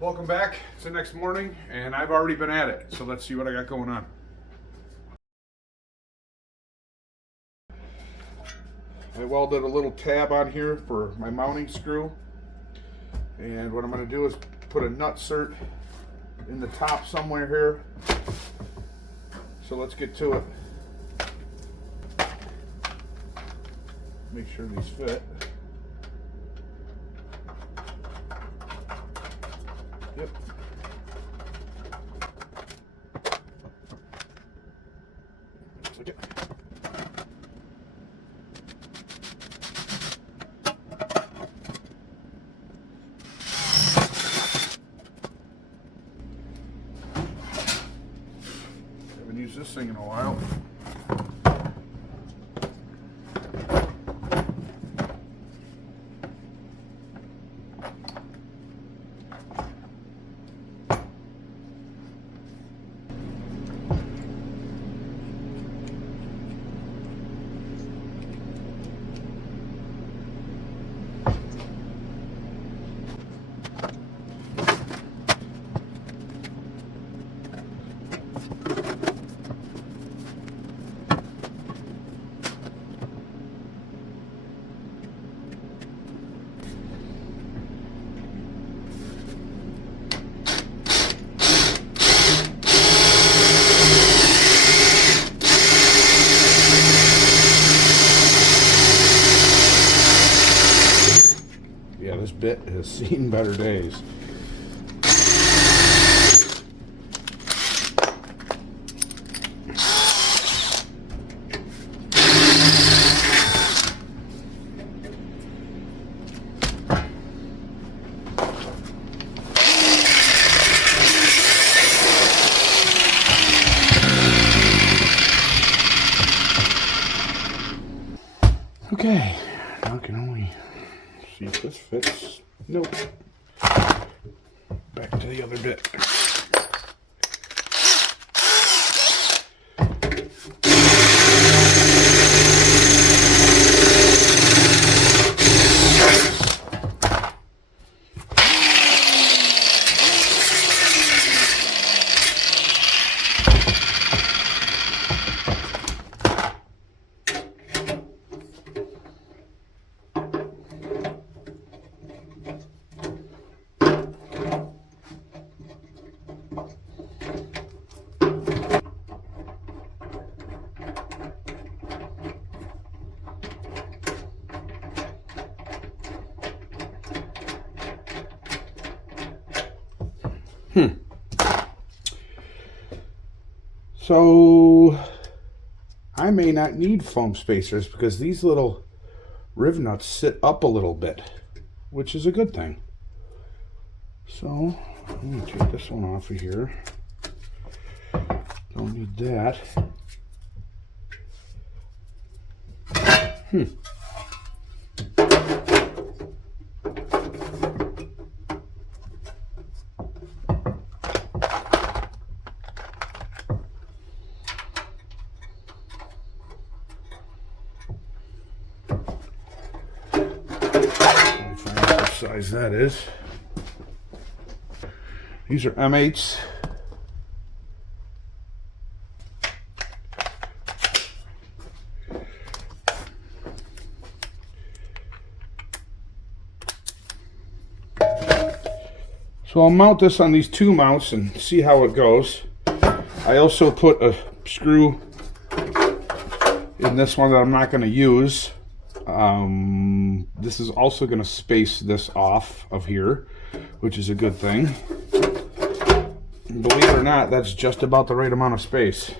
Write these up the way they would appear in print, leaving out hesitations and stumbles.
Welcome back. It's the next morning and I've already been at it. So let's see what I got going on. I welded a little tab on here for my mounting screw. And what I'm going to do is put a nut cert in the top somewhere here. So let's get to it. Make sure these fit. Yep. Okay. Haven't used this thing in a while. Yeah, this bit has seen better days. Okay, now I can only see if this fits. Nope. Back to the other bit. So I may not need foam spacers because these little riv nuts sit up a little bit, which is a good thing. So I'm going to take this one off of here. Don't need that. Size that is. These are M8s. So I'll mount this on these two mounts and see how it goes. I also put a screw in this one that I'm not going to use. This is also going to space this off of here, which is a good thing. Believe it or not, that's just about the right amount of space.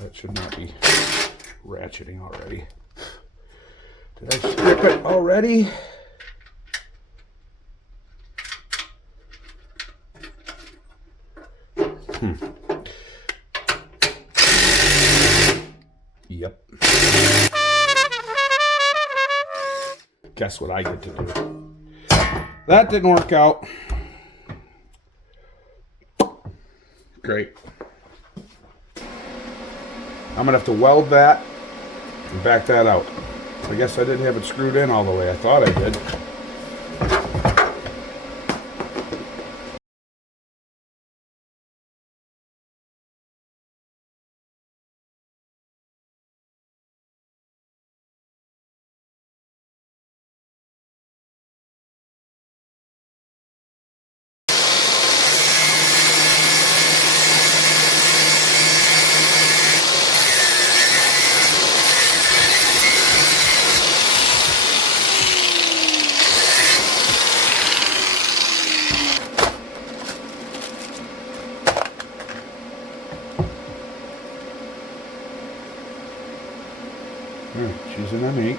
That should not be ratcheting already. Did I strip it already? Yep. Guess what I get to do? That didn't work out. Great. I'm gonna have to weld that and back that out. I guess I didn't have it screwed in all the way. I thought I did. Alright, choose an M8.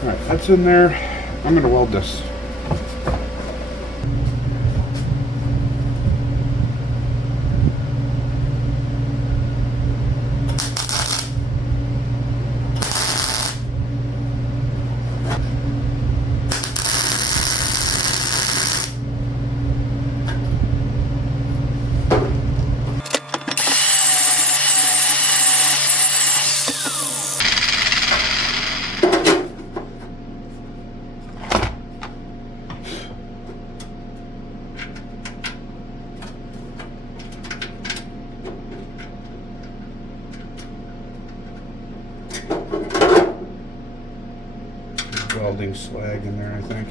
Alright, that's in there. I'm going to weld this. Welding slag in there, I think.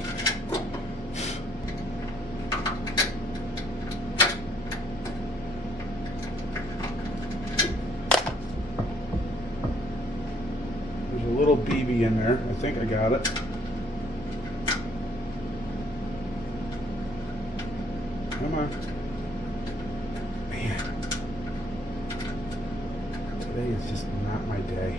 There's a little BB in there. I think I got it. Come on. Man. Today is just not my day.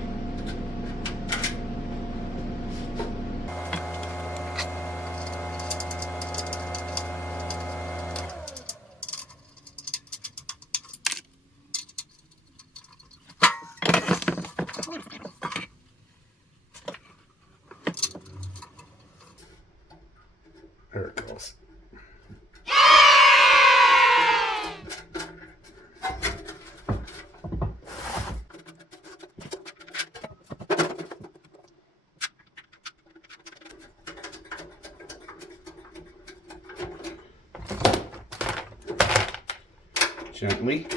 There it goes. Gently.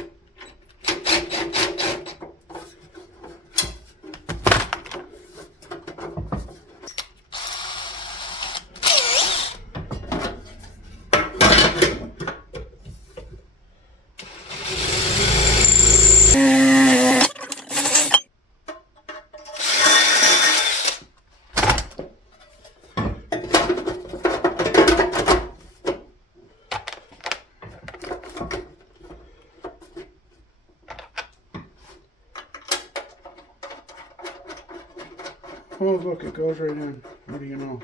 Oh, look, it goes right in. What do you know?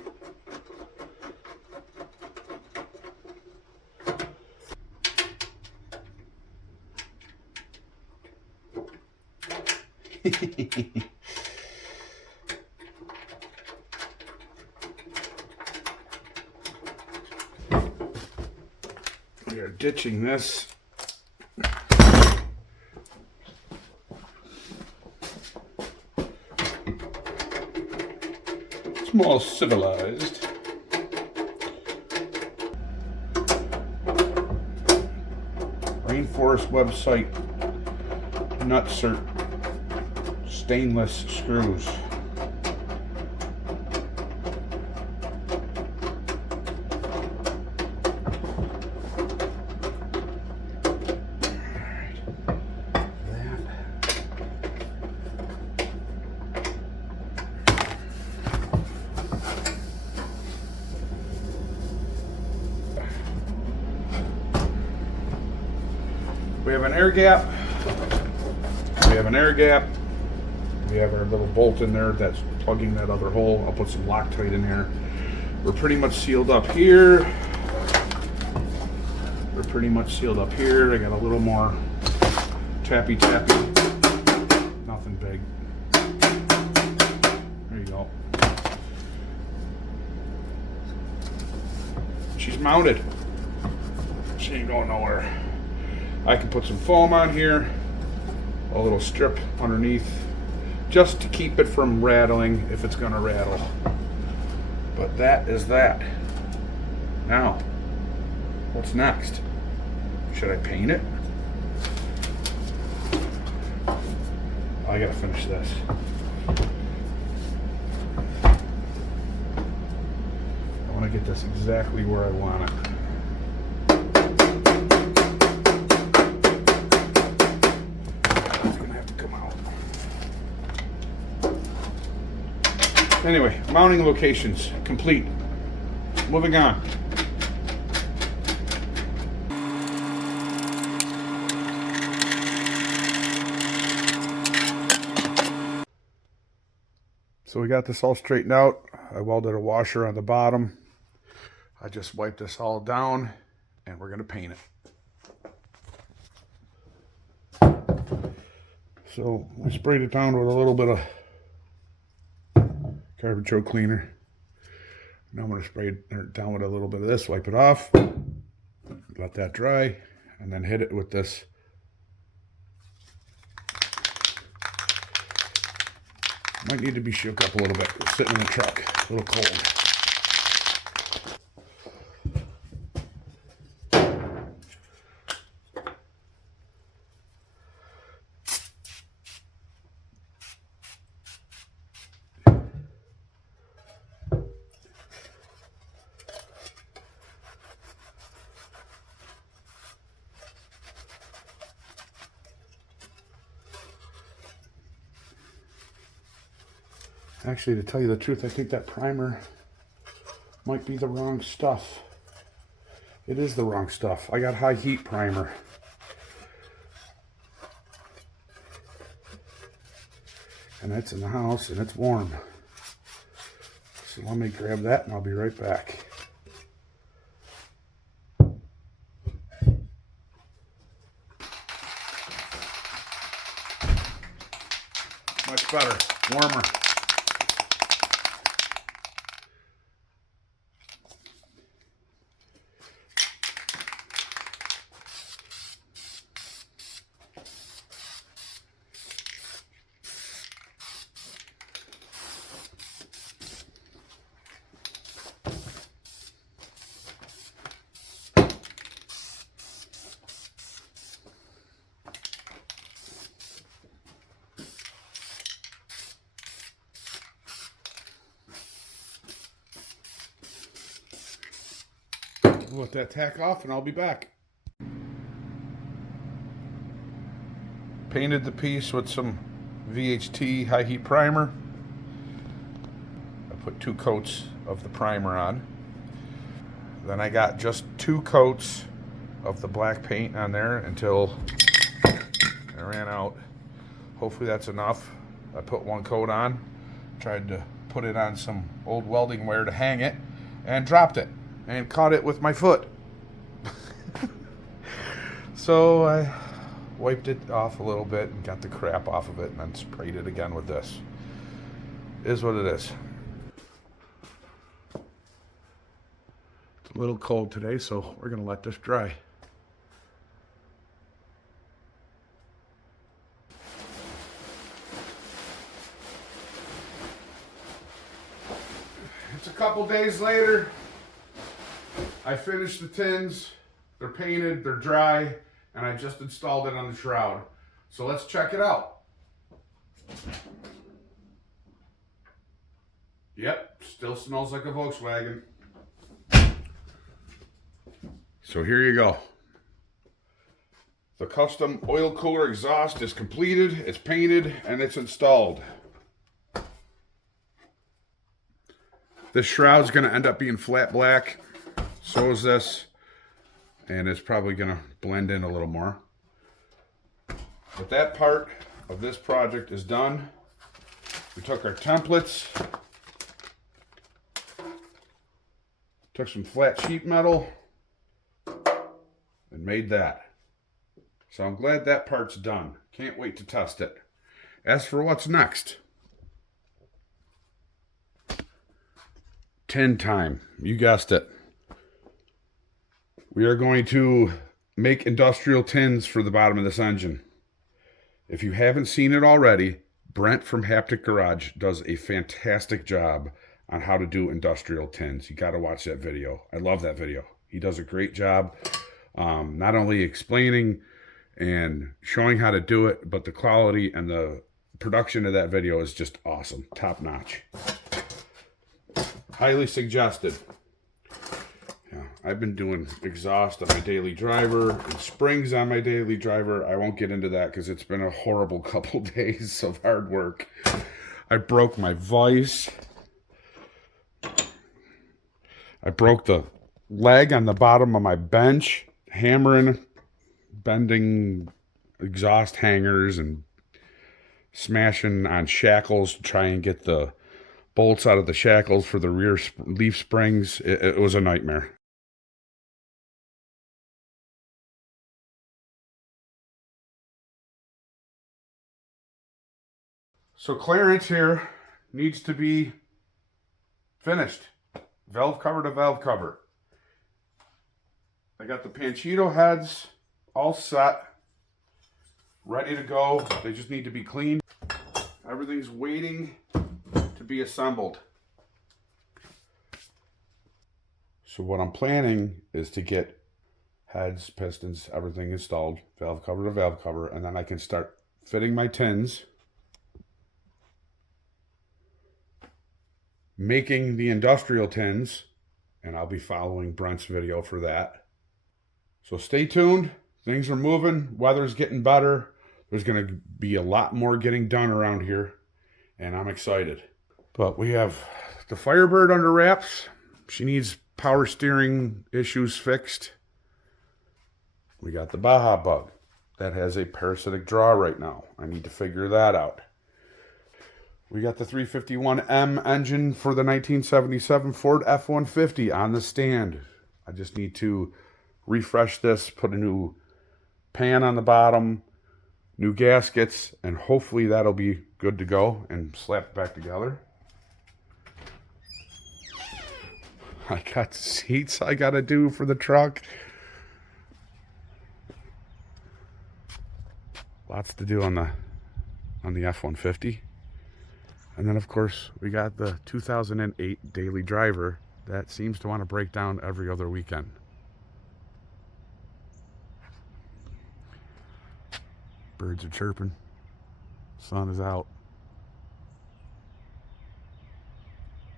We are ditching this. It's more civilized. Rainforest website nutsert stainless screws. We have an air gap. We have an air gap. We have our little bolt in there that's plugging that other hole. I'll put some Loctite in here. We're pretty much sealed up here. We're pretty much sealed up here. I got a little more tappy. Nothing big. There you go. She's mounted. She ain't going nowhere. I can put some foam on here, a little strip underneath, just to keep it from rattling if it's gonna rattle. But that is that. Now, what's next? Should I paint it? I gotta finish this. I wanna get this exactly where I want it. Anyway, mounting locations complete. Moving on. So we got this all straightened out. I welded a washer on the bottom. I just wiped this all down and we're gonna paint it. So we sprayed it down with a little bit of carbon choke cleaner. Now I'm going to spray it down with a little bit of this, wipe it off, let that dry, and then hit it with this. Might need to be shook up a little bit. It's sitting in the truck, a little cold. Actually, to tell you the truth, I think that primer might be the wrong stuff. It is the wrong stuff. I got high heat primer. And it's in the house and it's warm. So let me grab that and I'll be right back. Much better, warmer. We'll let that tack off and I'll be back. Painted the piece with some VHT high heat primer. I put 2 coats of the primer on. Then I got just 2 coats of the black paint on there until I ran out. Hopefully that's enough. I put 1 coat on, tried to put it on some old welding wire to hang it, and dropped it and caught it with my foot. So I wiped it off a little bit and got the crap off of it and then sprayed it again with this. Is what it is. It's a little cold today, so we're gonna let this dry. It's a couple days later. I finished the tins, they're painted, they're dry, and I just installed it on the shroud. So let's check it out. Yep, still smells like a Volkswagen. So here you go. The custom oil cooler exhaust is completed, it's painted, and it's installed. This shroud's gonna end up being flat black. So is this, and it's probably gonna blend in a little more. But that part of this project is done. We took our templates, took some flat sheet metal, and made that. So I'm glad that part's done. Can't wait to test it. As for what's next, tin time. You guessed it. We are going to make industrial tins for the bottom of this engine. If you haven't seen it already, Brent from Haptic Garage does a fantastic job on how to do industrial tins. You got to watch that video. I love that video. He does a great job, not only explaining and showing how to do it, but the quality and the production of that video is just awesome. Top notch. Highly suggested. Yeah, I've been doing exhaust on my daily driver and springs on my daily driver. I won't get into that because it's been a horrible couple days of hard work. I broke my vise. I broke the leg on the bottom of my bench, hammering, bending exhaust hangers and smashing on shackles to try and get the bolts out of the shackles for the rear leaf springs. It was a nightmare. So clearance here needs to be finished. Valve cover to valve cover. I got the Panchito heads all set, ready to go. They just need to be cleaned. Everything's waiting to be assembled. So what I'm planning is to get heads, pistons, everything installed, valve cover to valve cover, and then I can start fitting my tins, making the industrial tins, and I'll be following Brent's video for that. So stay tuned. Things are moving. Weather's getting better. There's going to be a lot more getting done around here, and I'm excited. But we have the Firebird under wraps. She needs power steering issues fixed. We got the Baja Bug. That has a parasitic draw right now. I need to figure that out. We got the 351M engine for the 1977 Ford F-150 on the stand. I just need to refresh this, put a new pan on the bottom, new gaskets, and hopefully that'll be good to go and slap it back together. I got seats I gotta do for the truck. Lots to do on the F-150. And then of course we got the 2008 daily driver that seems to want to break down every other weekend. Birds are chirping. Sun is out.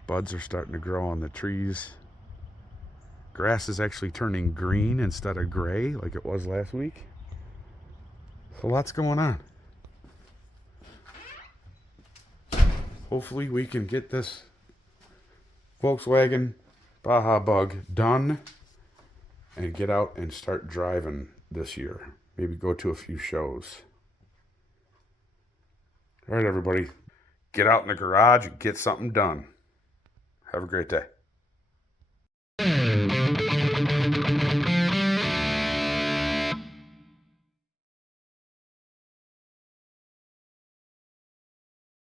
Buds are starting to grow on the trees. Grass is actually turning green instead of gray like it was last week. So lots going on. Hopefully we can get this Volkswagen Baja Bug done and get out and start driving this year. Maybe go to a few shows. All right, everybody, get out in the garage and get something done. Have a great day.